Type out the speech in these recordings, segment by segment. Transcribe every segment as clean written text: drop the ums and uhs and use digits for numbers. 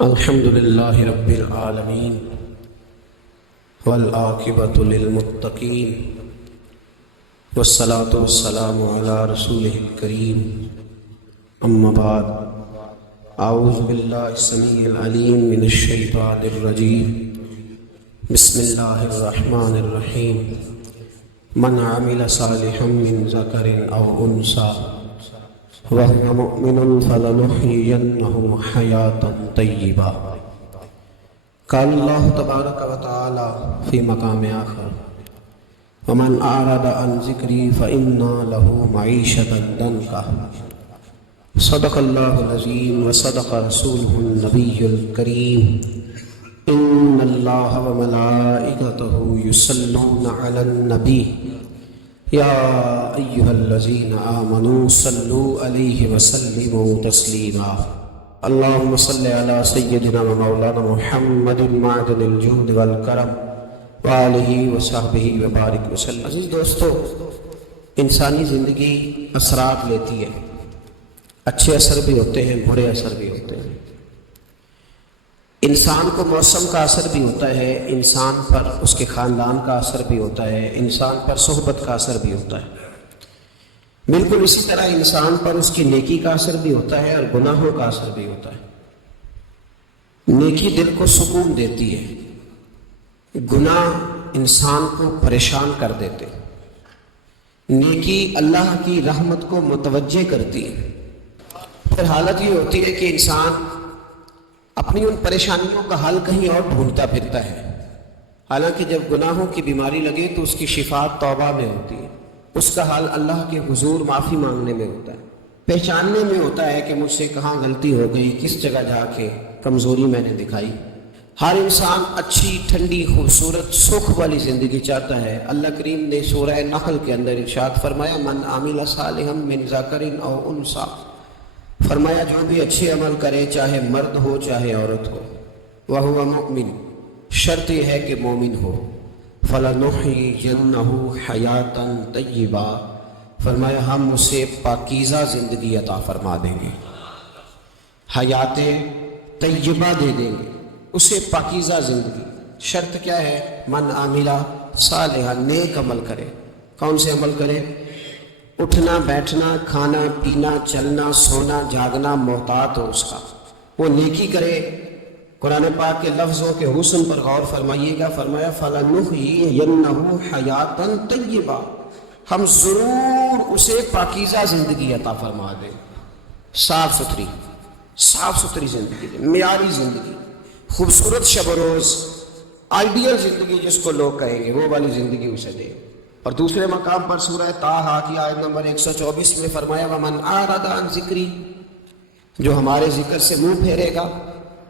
الحمد للہ رب العالمین والعاقبۃ للمتقین والصلاۃ والسلام علی رسولہ الکریم اما بعد اعوذ باللہ السمیع العلیم من الشیطان الرجیم بسم اللہ الرحمن الرحیم من عمل صالحا من ذکر او انثی وَهُوَ مُؤْمِنٌ فَلَنُحْيِيَنَّهُ حَيَاةً طَيِّبَةً قال اللہ تبارک و تعالی فی مقام آخر وَمَنْ أَعْرَضَ عَنْ ذِكْرِي فَإِنَّ لَهُ مَعِيشَةً ضَنْكًا صدق اللہ العظیم وصدق رسولہ النبی الکریم ان اللہ وملائکتہ یصلون علی النبی یا ایہا الذین آمنوا صلوا علیہ وسلموا تسلیما اللہم صل علی سیدنا و مولانا محمد معدن الجود والکرم وآلہ وصحبہ وبارک وسلم۔ عزیز دوستو، انسانی زندگی اثرات لیتی ہے، اچھے اثر بھی ہوتے ہیں، برے اثر بھی ہوتے ہیں۔ انسان کو موسم کا اثر بھی ہوتا ہے، انسان پر اس کے خاندان کا اثر بھی ہوتا ہے، انسان پر صحبت کا اثر بھی ہوتا ہے۔ بالکل اسی طرح انسان پر اس کی نیکی کا اثر بھی ہوتا ہے اور گناہوں کا اثر بھی ہوتا ہے۔ نیکی دل کو سکون دیتی ہے، گناہ انسان کو پریشان کر دیتے ہیں۔ نیکی اللہ کی رحمت کو متوجہ کرتی ہے۔ پھر حالت یہ ہوتی ہے کہ انسان اپنی ان پریشانیوں کا حل کہیں اور ڈھونڈتا پھرتا ہے، حالانکہ جب گناہوں کی بیماری لگے تو اس کی شفا توبہ میں ہوتی ہے، اس کا حل اللہ کے حضور معافی مانگنے میں ہوتا ہے، پہچاننے میں ہوتا ہے کہ مجھ سے کہاں غلطی ہو گئی، کس جگہ جا کے کمزوری میں نے دکھائی۔ ہر انسان اچھی، ٹھنڈی، خوبصورت، سکھ والی زندگی چاہتا ہے۔ اللہ کریم نے سورہ نحل کے اندر ارشاد فرمایا من عمل صالحا من ذکر او انثی، فرمایا جو بھی اچھے عمل کرے، چاہے مرد ہو چاہے عورت ہو، وَهُوَ مُؤْمِنٌ، شرط یہ ہے کہ مومن ہو، فَلَنُحْيِيَنَّهُ حَيَاةً طَيِّبَةً، فرمایا ہم اسے پاکیزہ زندگی عطا فرما دیں گے، حیات طیبہ دے دیں گے اسے، پاکیزہ زندگی۔ شرط کیا ہے؟ من عمل صالحا، نیک عمل کرے۔ کون سے عمل کرے؟ اٹھنا بیٹھنا، کھانا پینا، چلنا سونا جاگنا محتاط ہو اس کا، وہ نیکی کرے۔ قرآن پاک کے لفظوں کے حسن پر غور فرمائیے گا، فرمایا فَلَنُحْيِيَنَّهُ حَيَاةً طَيِّبَةً، ہم ضرور اسے پاکیزہ زندگی عطا فرما دیں، صاف ستھری زندگی دیں، معیاری زندگی، خوبصورت شب و روز، آئیڈیل زندگی جس کو لوگ کہیں گے، وہ والی زندگی اسے دیں۔ اور دوسرے مقام پر سورہ طٰہٰ کی آیت نمبر 124 میں فرمایا وَمَنْ أَعْرَضَ عَنْ ذِكْرِي، جو ہمارے ذکر سے منہ پھیرے گا،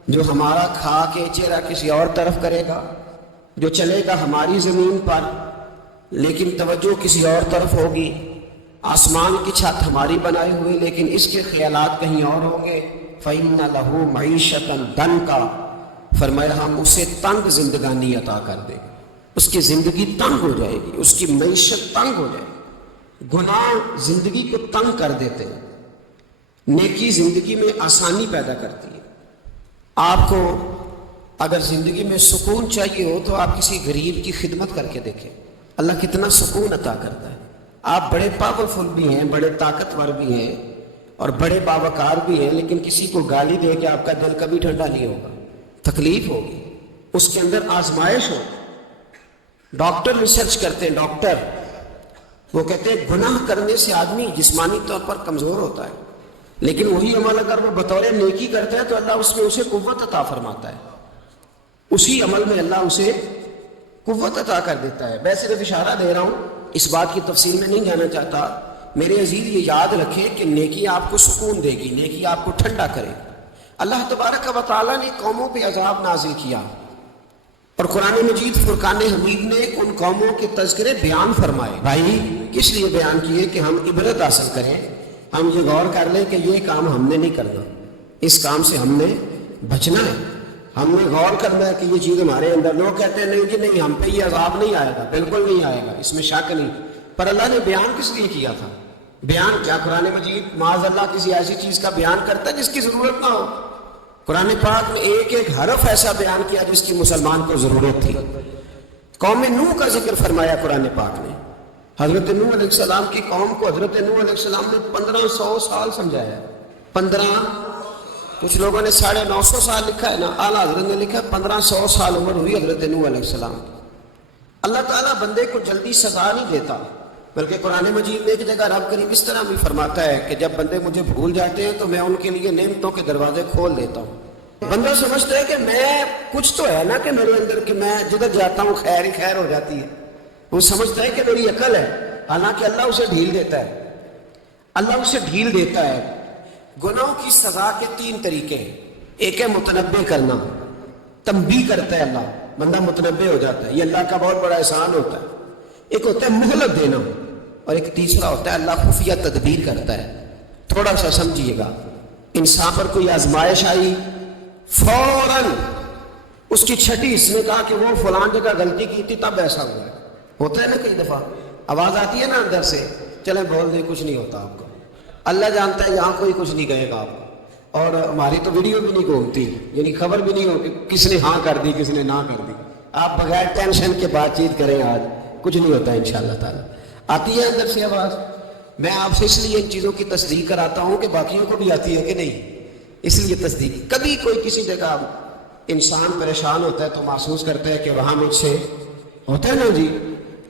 جو ہمارا کھا کے چہرہ کسی اور طرف کرے گا، جو چلے گا ہماری زمین پر لیکن توجہ کسی اور طرف ہوگی، آسمان کی چھت ہماری بنائی ہوئی لیکن اس کے خیالات کہیں اور ہوں گے، فَإِنَّ لَهُ مَعِيشَةً ضَنْكًا، فرمایا ہم اسے تنگ زندگانی عطا کر دیں گے، اس کی زندگی تنگ ہو جائے گی، اس کی معیشت تنگ ہو جائے گی۔ گناہ زندگی کو تنگ کر دیتے ہیں، نیکی زندگی میں آسانی پیدا کرتی ہے۔ آپ کو اگر زندگی میں سکون چاہیے ہو تو آپ کسی غریب کی خدمت کر کے دیکھیں، اللہ کتنا سکون عطا کرتا ہے۔ آپ بڑے پاورفل بھی ہیں، بڑے طاقتور بھی ہیں اور بڑے باوقار بھی ہیں، لیکن کسی کو گالی دے کے آپ کا دل کبھی ٹھنڈا نہیں ہوگا، تکلیف ہوگی، اس کے اندر آزمائش ہوگی۔ ڈاکٹر ریسرچ کرتے ہیں، ڈاکٹر وہ کہتے ہیں گناہ کرنے سے آدمی جسمانی طور پر کمزور ہوتا ہے، لیکن وہی عمل اگر وہ بطور نیکی کرتا ہے تو اللہ اس میں اسے قوت عطا فرماتا ہے، اسی عمل میں اللہ اسے قوت عطا کر دیتا ہے۔ میں صرف اشارہ دے رہا ہوں، اس بات کی تفصیل میں نہیں جانا چاہتا۔ میرے عزیز یہ یاد رکھیں کہ نیکی آپ کو سکون دے گی، نیکی آپ کو ٹھنڈا کرے گی۔ اللہ تبارک و تعالیٰ نے قوموں پہ عذاب نازل کیا اور قرآن مجید فرقان حمید نے ان قوموں کے تذکرے بیان فرمائے۔ بھائی کس لیے بیان کیے؟ کہ ہم عبرت حاصل کریں، ہم یہ غور کر لیں کہ یہ کام ہم نے نہیں کرنا، اس کام سے ہم نے بچنا ہے، ہم نے غور کرنا ہے کہ یہ چیز ہمارے اندر۔ لوگ کہتے ہیں نہیں جی نہیں، ہم پہ یہ عذاب نہیں آئے گا، بالکل نہیں آئے گا، اس میں شک نہیں۔ پر اللہ نے بیان کس لیے کیا تھا؟ بیان کیا قرآن مجید معاذ اللہ کسی ایسی چیز کا بیان کرتا ہے جس کی ضرورت نہ ہو؟ قرآن پاک میں ایک ایک حرف ایسا بیان کیا جس کی مسلمان کو ضرورت تھی. قوم نوح کا ذکر فرمایا قرآن پاک نے. حضرت نوح علیہ السلام کی قوم کو حضرت نوح علیہ السلام نے 1500 سال سمجھایا. 15، کچھ لوگوں نے 950 سال لکھا ہے نا، اعلیٰ حضرت نے لکھا 1500 سال عمر ہوئی حضرت نوح علیہ السلام کی. اللہ تعالیٰ بندے کو جلدی سزا نہیں دیتا، بلکہ قرآن مجید میں ایک جگہ رب کریم اس طرح بھی فرماتا ہے کہ جب بندے مجھے بھول جاتے ہیں تو میں ان کے لیے نعمتوں کے دروازے کھول دیتا ہوں. بندہ سمجھتا ہے کہ میں کچھ تو ہے نا کہ میرے اندر کہ میں جدھر جاتا ہوں خیر ہی خیر ہو جاتی ہے. وہ سمجھتا ہے کہ میری عقل ہے، حالانکہ اللہ اسے ڈھیل دیتا ہے. اللہ اسے ڈھیل دیتا ہے. گناہوں کی سزا کے 3 طریقے ہیں. ایک ہے متنبع کرنا، تنبیہ کرتا ہے اللہ، بندہ متنبع ہو جاتا ہے، یہ اللہ کا بہت بڑا احسان ہوتا ہے. ایک ہوتا ہے مہلت دینا، اور ایک تیسرا ہوتا ہے اللہ خفیہ تدبیر کرتا ہے. تھوڑا سا سمجھیے گا، انسان پر کوئی آزمائش آئی، فوراً اس کی چھٹی اس نے کہا کہ وہ فلان جگہ غلطی کی تھی تب ایسا ہوا ہے. ہوتا ہے نا کئی دفعہ آواز آتی ہے نا اندر سے، چلیں بول دیں کچھ نہیں ہوتا آپ کو. اللہ جانتا ہے یہاں کوئی کچھ نہیں کہے گا آپ کو. اور ہماری تو ویڈیو بھی نہیں گھومتی، یعنی خبر بھی نہیں ہوتی کس نے ہاں کر دی کس نے نہ کر دی. آپ بغیر ٹینشن کے بات چیت کریں، آج کچھ نہیں ہوتا ہے انشاءاللہ تعالی. آتی ہے اندر سے آواز. میں آپ سے اس لیے ان چیزوں کی تصدیق کراتا ہوں کہ باقیوں کو بھی آتی ہے کہ نہیں، اس لیے تصدیق. کبھی کوئی کسی جگہ انسان پریشان ہوتا ہے تو محسوس کرتا ہے کہ وہاں مجھ سے ہوتا ہے نا جی،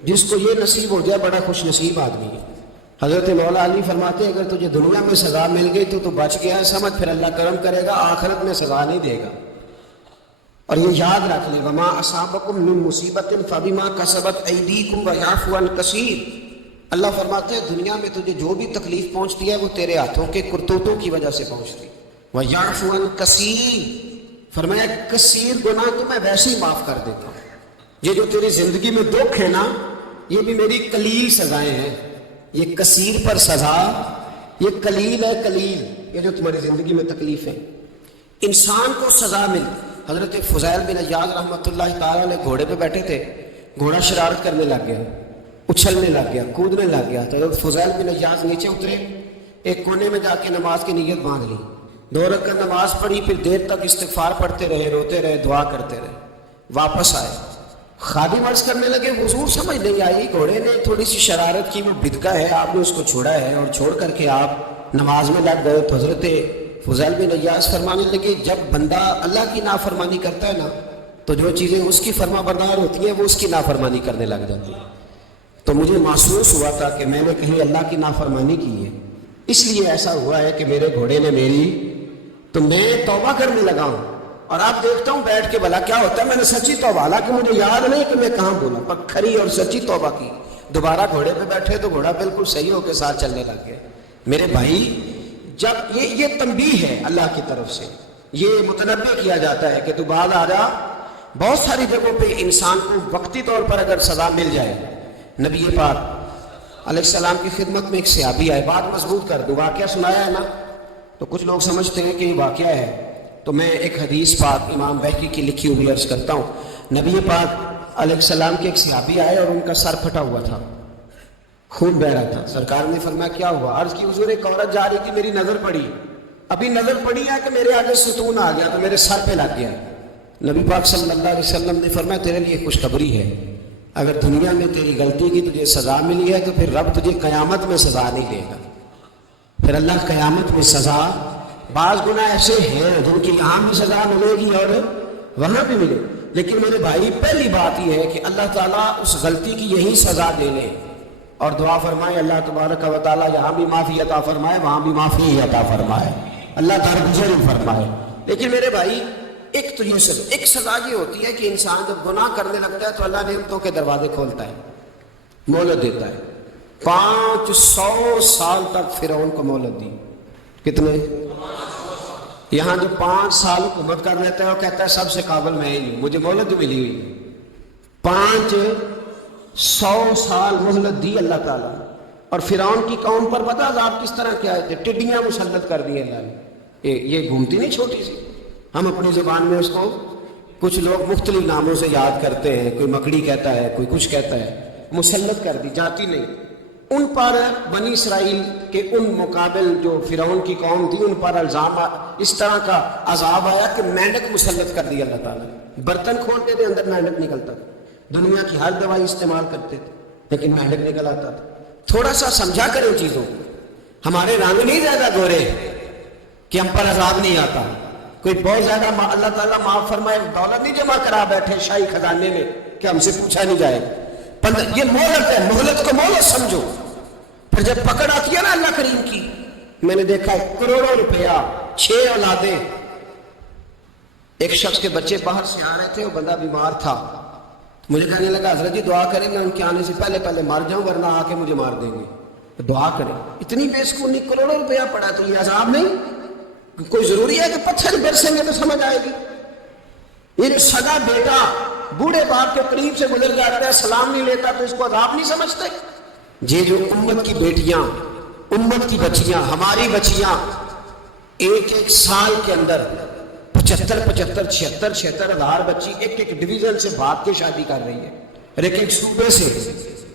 جس کو یہ نصیب ہو جائے بڑا خوش نصیب آدمی ہے. حضرت مولا علی فرماتے ہیں اگر تجھے دنیا میں سزا مل گئی تو بچ گیا سمجھ، پھر اللہ کرم کرے گا، آخرت میں سزا نہیں دے گا. اور یہ یاد رکھ لیں، وما اصابکم من مصیبت فبما کسبت ایدیکم ویعفو عن کثیر. اللہ فرماتے ہیں دنیا میں تجھے جو بھی تکلیف پہنچتی ہے وہ تیرے ہاتھوں کے کرتوتوں کی وجہ سے پہنچتی. ویعفو عن کثیر، فرمایا کثیر گناہ تو میں ویسے ہی معاف کر دیتا ہوں. یہ جو تیری زندگی میں دکھ ہے نا، یہ بھی میری قلیل سزائیں ہیں. یہ کثیر پر سزا، یہ قلیل ہے قلیل، یہ جو تمہاری زندگی میں تکلیف ہے. انسان کو سزا مل. حضرت فضیل بن عیاض رحمۃ اللہ تعالیٰ علیہ گھوڑے پہ بیٹھے تھے، گھوڑا شرارت کرنے لگ گیا، اچھلنے لگ گیا، کودنے لگ گیا. تو حضرت فضیل بن عیاض نیچے اترے، ایک کونے میں جا کے نماز کی نیت باندھ لی، 2 رکعت نماز پڑھی، پھر دیر تک استغفار پڑھتے رہے، روتے رہے، دعا کرتے رہے. واپس آئے، خادم عرض کرنے لگے حضور سمجھ نہیں آئی، گھوڑے نے تھوڑی سی شرارت کی، وہ بدکا ہے، آپ نے اس کو چھوڑا ہے اور چھوڑ کر کے آپ نماز میں لگ گئے. تو حضرت فضیل بن عیاض فرمانے لگے جب بندہ اللہ کی نافرمانی کرتا ہے نا تو جو چیزیں اس کی فرما بردار ہوتی ہیں وہ اس کی نافرمانی کرنے لگ جاتی ہیں. تو مجھے محسوس ہوا تھا کہ میں نے کہیں اللہ کی نافرمانی کی ہے، اس لیے ایسا ہوا ہے کہ میرے گھوڑے نے میری، تو میں توبہ کرنے لگا ہوں. اور آپ دیکھتا ہوں بیٹھ کے بھلا کیا ہوتا ہے، میں نے سچی توبہ، حالانکہ مجھے یاد نہیں کہ میں کہاں بولا، پر کھری اور سچی توبہ کی. دوبارہ گھوڑے پہ بیٹھے تو گھوڑا بالکل صحیح ہو کے ساتھ چلنے لگ گیا. میرے بھائی جب یہ تنبیہ ہے اللہ کی طرف سے، یہ متنبع کیا جاتا ہے کہ تو بعد آ جا. بہت ساری جگہوں پہ انسان کو وقتی طور پر اگر سزا مل جائے، نبی پاک علیہ السلام کی خدمت میں ایک صحابی آئے، بات مضبوط کر دوں، واقعہ سنایا ہے نا تو کچھ لوگ سمجھتے ہیں کہ یہ واقعہ ہے، تو میں ایک حدیث پاک امام بہقی کی لکھی ہوئی عرض کرتا ہوں. نبی پاک علیہ السلام کے ایک صحابی آئے اور ان کا سر پھٹا ہوا تھا، خون بہ رہا تھا. سرکار نے فرمایا کیا ہوا؟ عرض کی حضور ایک عورت جا رہی تھی، میری نظر پڑی، ابھی نظر پڑی ہے کہ میرے آگے ستون آ گیا تو میرے سر پہ لگ گیا. نبی پاک صلی اللہ علیہ وسلم نے فرمایا تیرے لیے خوشخبری ہے، اگر دنیا میں تیری غلطی کی تجھے سزا ملی ہے تو پھر رب تجھے قیامت میں سزا نہیں دے گا. پھر اللہ قیامت میں سزا، بعض گناہ ایسے ہیں جن کی یہاں بھی سزا ملے گی اور وہاں بھی ملے، لیکن میرے بھائی پہلی بات یہ ہے کہ اللہ تعالیٰ اس غلطی کی یہی سزا دے لے اور دعا فرمائے اللہ تبارک و تعالیٰ یہاں بھی معافی عطا فرمائے وہاں بھی معافی عطا فرمائے، اللہ درگزر فرمائے. لیکن میرے بھائی ایک تو یہ سب، ایک سزا یہ ہوتی ہے کہ انسان جب گناہ کرنے لگتا ہے تو اللہ نعمتوں کے دروازے کھولتا ہے، مہلت دیتا ہے. 500 سال تک فرعون کو مہلت دی. کتنے؟ یہاں جو 5 سال حکومت کر لیتا ہے وہ کہتا ہے سب سے قابل میں ہی ہوں، مجھے مہلت ملی ہوئی. 500 سال مہلت دی اللہ تعالیٰ. اور فرعون کی قوم پر پتہ عذاب کس طرح کیا ہے؟ ٹڈیاں مسلط کر دی اللہ نے. یہ گھومتی نہیں چھوٹی سی، ہم اپنی زبان میں اس کو کچھ لوگ مختلف ناموں سے یاد کرتے ہیں، کوئی مکڑی کہتا ہے، کوئی کچھ کہتا ہے، مسلط کر دی، جاتی نہیں. ان پر بنی اسرائیل کے ان مقابل جو فرعون کی قوم تھی ان پر الزام اس طرح کا عذاب آیا کہ مینڈک مسلط کر دی اللہ تعالیٰ نے. برتن کھولتے تھے اندر مینڈک نکلتا تھا. دنیا کی ہر دوائی استعمال کرتے تھے لیکن مینڈک نکل آتا تھا. تھوڑا سا سمجھا کریں چیزوں کو. ہمارے رنگ نہیں زیادہ گورے کہ ہم پر عذاب نہیں آتا. کوئی بہت زیادہ اللہ تعالیٰ معاف فرمائے دولت نہیں جمع کرا بیٹھے شاہی خزانے میں کہ ہم سے پوچھا نہیں جائے. یہ مہلت ہے, مہلت کو مہلت سمجھو. پھر جب پکڑ آتی ہے نا اللہ کریم کی, میں نے دیکھا ہے کروڑوں روپیہ 6 اولادیں. ایک شخص کے بچے باہر سے آ رہے تھے, وہ بندہ بیمار تھا. مجھے کہنے لگا حضرت جی دعا کریں میں ان کے آنے سے پہلے مر جاؤں ورنہ آ کے مجھے مار دیں گے. دعا کریں. اتنی بے سکونی, کروڑوں روپیہ پڑا تو یہ عذاب نہیں؟ کوئی ضروری ہے کہ پتھر برسیں گے تو سمجھ آئے گی؟ یہ سگا بیٹا بوڑھے باپ کے قریب سے گزر جاتا ہے, سلام نہیں لیتا تو اس کو عذاب نہیں سمجھتے؟ یہ جو امت کی بیٹیاں, امت کی بچیاں, ہماری بچیاں ایک سال کے اندر 75,000 ہزار بچی ایک ڈویژن سے بھاگ کے شادی کر رہی ہے اور ایک صوبے سے,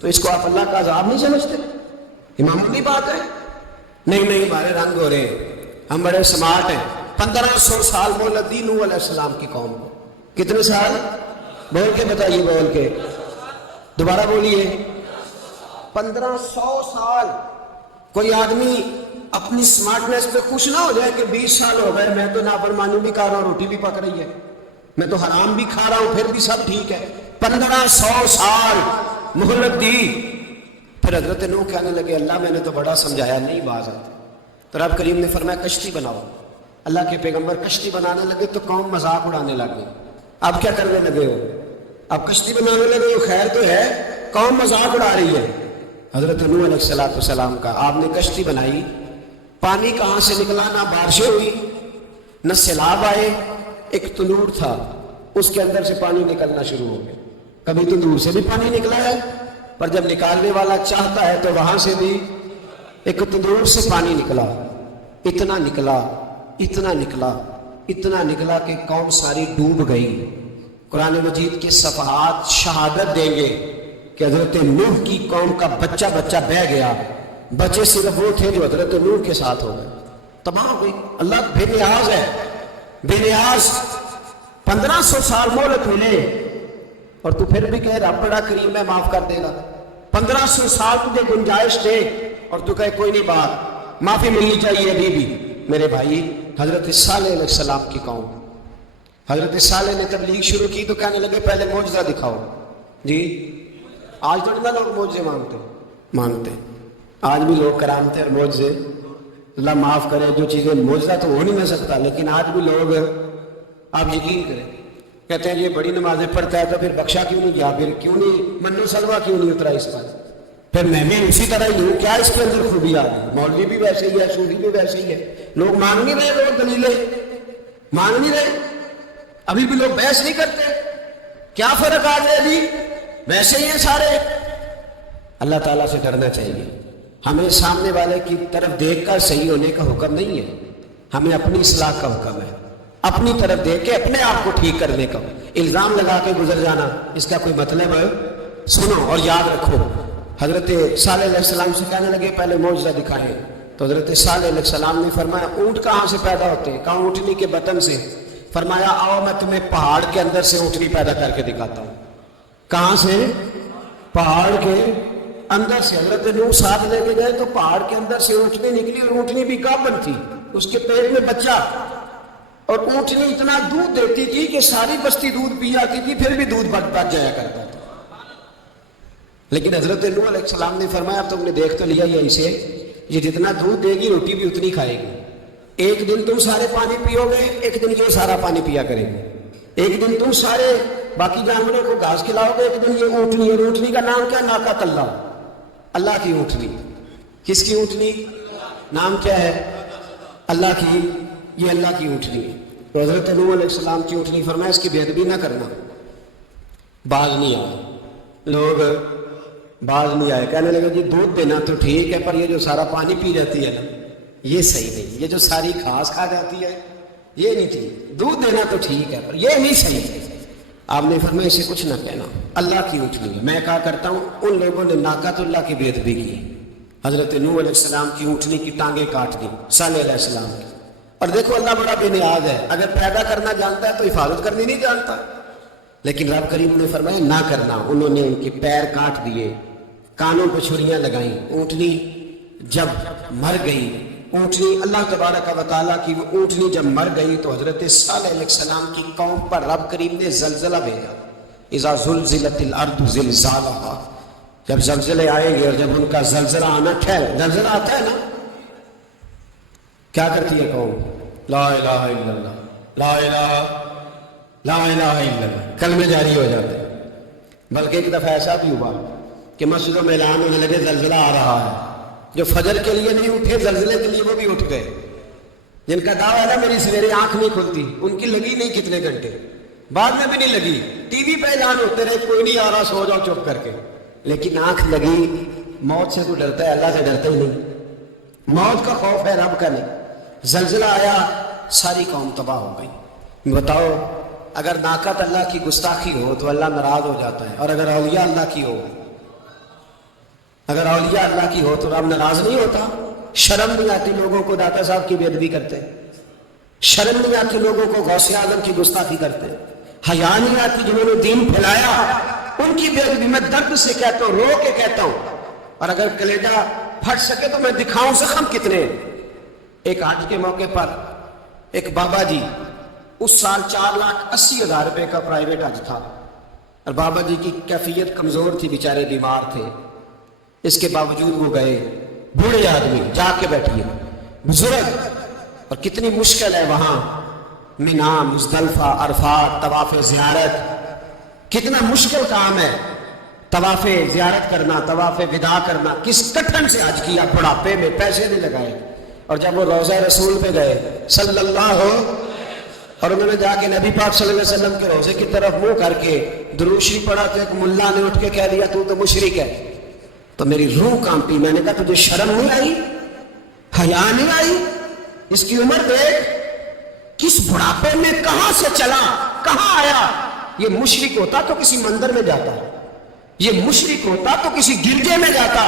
تو اس کو آپ اللہ کا عذاب نہیں سمجھتے؟ یہ معمولی بات ہے؟ نہیں ہمارے رنگ ہو رہے ہیں, ہم بڑے سمارٹ ہیں. 1500 سال مہلت دی نوح علیہ السلام کی قوم کو. کتنے سال؟ بول کے بتائیے, بول کے دوبارہ بولیے. 1500 سال. کوئی آدمی اپنی سمارٹنیس پہ خوش نہ ہو جائے کہ 20 سال ہو گئے میں تو نافرمانی بھی کر رہا ہوں, روٹی بھی پک رہی ہے, میں تو حرام بھی کھا رہا ہوں, پھر بھی سب ٹھیک ہے. 1500 سال مہلت دی. پھر حضرت نوح کہنے لگے اللہ میں نے تو بڑا سمجھایا نہیں باز آتی. تو رب کریم نے فرمایا کشتی بناؤ. اللہ کے پیغمبر کشتی بنانے لگے تو قوم مذاق اڑانے لگ گئی. اب کیا کرنے لگے ہو؟ اب کشتی بنانے لگے ہو, خیر تو ہے, قوم مذاق اڑا رہی ہے. حضرت نوح علیہ السلام کا آپ نے کشتی بنائی, پانی کہاں سے نکلا؟ نہ بارشیں ہوئی نہ سیلاب آئے. ایک تنور تھا اس کے اندر سے پانی نکلنا شروع ہو گیا. کبھی تنور سے بھی پانی نکلا ہے, پر جب نکالنے والا چاہتا ہے تو وہاں سے بھی ایک تنور سے پانی نکلا. اتنا نکلا, اتنا نکلا, اتنا نکلا کہ قوم ساری ڈوب گئی. قرآن مجید کے صفحات شہادت دیں گے کہ حضرت نوح کی قوم کا بچہ بہ گیا. بچے صرف وہ تھے جو حضرت نوح کے ساتھ ہو گئے, تباہ ہو گئی. اللہ بے نیاز ہے, بے نیاز. 1500 سال مہلت ملے اور تو پھر بھی کہے رب بڑا کریم ہے معاف کر دے گا. 1500 سال تجھے گنجائش دے اور تو کہے کوئی نہیں, بات معافی ملنی چاہیے ابھی بھی. میرے بھائی, حضرت صالح علیہ السلام کی قوم, حضرت صالح نے تبلیغ شروع کی تو کہنے لگے پہلے معجزہ دکھاؤ. جی آج تو اتنا لوگ معجزے مانگتے آج بھی لوگ کرامتے اور معجزے. اللہ معاف کرے, جو چیزیں معجزہ تو ہو نہیں نہ سکتا, لیکن آج بھی لوگ, آپ یقین کریں, کہتے ہیں یہ بڑی نمازیں پڑھتا ہے تو پھر بخشا کیوں نہیں گیا, پھر کیوں نہیں منو سلوا کیوں نہیں اترا اس پر, پھر میں بھی اسی طرح ہی ہوں, کیا اس کے اندر خوبی آ گئی؟ مولوی بھی ویسے ہی ہے, صوفی بھی ویسے ہی ہے. لوگ مانگ نہیں رہے, لوگ دلیلیں مانگ نہیں رہے, ابھی بھی لوگ بحث نہیں کرتے. کیا فرق آ جائے ابھی, ویسے ہی ہیں سارے. اللہ تعالیٰ سے ڈرنا چاہیے. ہمیں سامنے والے کی طرف دیکھ کر صحیح ہونے کا حکم نہیں ہے, ہمیں اپنی اصلاح کا حکم ہے. اپنی طرف دیکھ کے اپنے آپ کو ٹھیک کرنے کا. الزام لگا کے گزر جانا اس کا کوئی مطلب ہے؟ سنو اور یاد رکھو. حضرت صالح علیہ السلام سے کہنے لگے پہلے معجزہ دکھائیں, تو حضرت صالح علیہ السلام نے فرمایا اونٹ کہاں سے پیدا ہوتے ہیں؟ کہاں اونٹنی کے بطن سے. فرمایا آؤ میں تمہیں پہاڑ کے اندر سے اونٹنی پیدا کر کے دکھاتا ہوں. کہاں سے؟ پہاڑ کے اندر سے. حضرت نوح ساتھ لے کے گئے تو پہاڑ کے اندر سے اونٹنی نکلی, اور اونٹنی بھی گابن تھی, اس کے پیٹ میں بچہ, اور اونٹنی اتنا دودھ دیتی تھی کہ ساری بستی دودھ پی جاتی تھی, پھر بھی دودھ بچ جایا کرتا تھا. لیکن حضرت نوح علیہ السلام نے فرمایا اب تم نے دیکھ تو لیا یہ اسے, یہ جتنا دودھ دے گی روٹی بھی اتنی کھائے گی. ایک دن تم سارے پانی پیو گے, ایک دن یہ سارا پانی پیا کرے گی. ایک دن تم سارے باقی جانوروں کو گھاس کھلاؤ گے, ایک دن یہ اونٹنی. اور اونٹنی کا نام کیا؟ ناقۃ اللہ, اللہ کی اونٹنی. کس کی اونٹنی؟ نام کیا ہے؟ اللہ کی. یہ اللہ کی اونٹنی. تو حضرت نوح علیہ السلام کی اونٹنی. فرمایا اس کی بے ادبی نہ کرنا. باز نہیں آئے لوگ, باز نہیں آئے. کہنے لگے جی دودھ دینا تو ٹھیک ہے, پر یہ جو سارا پانی پی جاتی ہے نا یہ صحیح نہیں. یہ جو ساری گھاس کھا جاتی ہے یہ نہیں ٹھیک. دودھ دینا تو ٹھیک ہے پر یہ نہیں صحیح. آپ نے فرمایا اسے کچھ نہ کہنا, اللہ کی اونٹنی ہے. میں کہا کرتا ہوں ان لوگوں نے ناقۃ اللہ کی بے ادبی کی, حضرت نوح علیہ السلام کی اونٹنی کی ٹانگیں کاٹ دی صالح علیہ السلام کی. اور دیکھو اللہ بڑا بے نیاز ہے، اگر پیدا کرنا جانتا ہے تو حفاظت کرنی نہیں جانتا. لیکن رب کریم نے فرمایا نہ کرنا. انہوں نے ان کے پیر کاٹ دیے، کانوں پہ چھریاں لگائیں. اونٹنی جب مر گئی، اونٹنی اللہ تبارک و تعالیٰ کی وہ اونٹنی جب مر گئی تو حضرت صالح علیہ السلام کی قوم پر رب کریم نے زلزلہ بھیجا. اذا زلزلت الارض زلزالہا، جب زلزلے آئیں گے اور جب ان کا زلزلہ آنا ٹھہر، زلزلہ آتا ہے نا، کیا کرتی ہے قوم؟ لا الہ الا اللہ، لا الہ الا اللہ، کلمے جاری ہو جاتے ہیں. بلکہ ایک دفعہ ایسا بھی ہوا کہ مسجدوں میں اعلان ہونے لگے زلزلہ آ رہا ہے. جو فجر کے لیے نہیں اٹھے زلزلے کے لیے وہ بھی اٹھ گئے. جن کا دعویٰ ہے نا میری سویرے آنکھ نہیں کھلتی، ان کی لگی نہیں کتنے گھنٹے، بعد میں بھی نہیں لگی. ٹی وی پہ اعلان ہوتے رہے کوئی نہیں آ رہا، سو جاؤ چپ کر کے. لیکن آنکھ لگی. موت سے تو ڈرتا ہے، اللہ سے ڈرتا ہی نہیں. موت کا خوف ہے، رب کا نہیں. زلزلہ آیا، ساری قوم تباہ ہو گئی. بتاؤ اگر ناقت اللہ کی گستاخی ہو تو اللہ ناراض ہو جاتا ہے، اور اگر اولیاء اللہ کی ہو، اگر اولیاء اللہ کی ہو تو رب ناراض نہیں ہوتا. شرم نہیں آتی لوگوں کو داتا صاحب کی بے ادبی کرتے، شرم نہیں آتی لوگوں کو غوث اعظم کی گستاخی کرتے، حیا نہیں آتی جنہوں نے دین پھیلایا ان کی بے ادبی. میں درد سے کہتا ہوں، رو کے کہتا ہوں، اور اگر کلیجہ پھٹ سکے تو میں دکھاؤں زخم کتنے. ایک حج کے موقع پر ایک بابا جی، اس سال 4,80,000 روپے کا پرائیویٹ حج تھا، اور بابا جی کی کیفیت کمزور تھی، بیچارے بیمار تھے. اس کے باوجود وہ گئے. بوڑھے آدمی، جا کے بیٹھیے، بزرگ، اور کتنی مشکل ہے وہاں مینا، مزدلفہ، عرفات، طواف زیارت، کتنا مشکل کام ہے طواف زیارت کرنا، طواف وداع کرنا. کس کٹھن سے حج کیا، بڑھاپے میں، پیسے نہیں لگائے. اور جب وہ روضہ رسول پہ گئے صلی اللہ ہو، اور انہوں نے جا کے نبی پاک صلی اللہ علیہ وسلم کے روضے کی طرف منہ کر کے درود شریف پڑھا تو ایک ملا نے اٹھ کے کہہ دیا تو تو مشرک ہے. تو میری روح کانپی. میں نے کہا تجھے شرم نہیں آئی، حیا نہیں آئی؟ اس کی عمر دیکھ، کس بڑھاپے میں کہاں سے چلا، کہاں آیا. یہ مشرک ہوتا تو کسی مندر میں جاتا، یہ مشرک ہوتا تو کسی گرجے میں جاتا.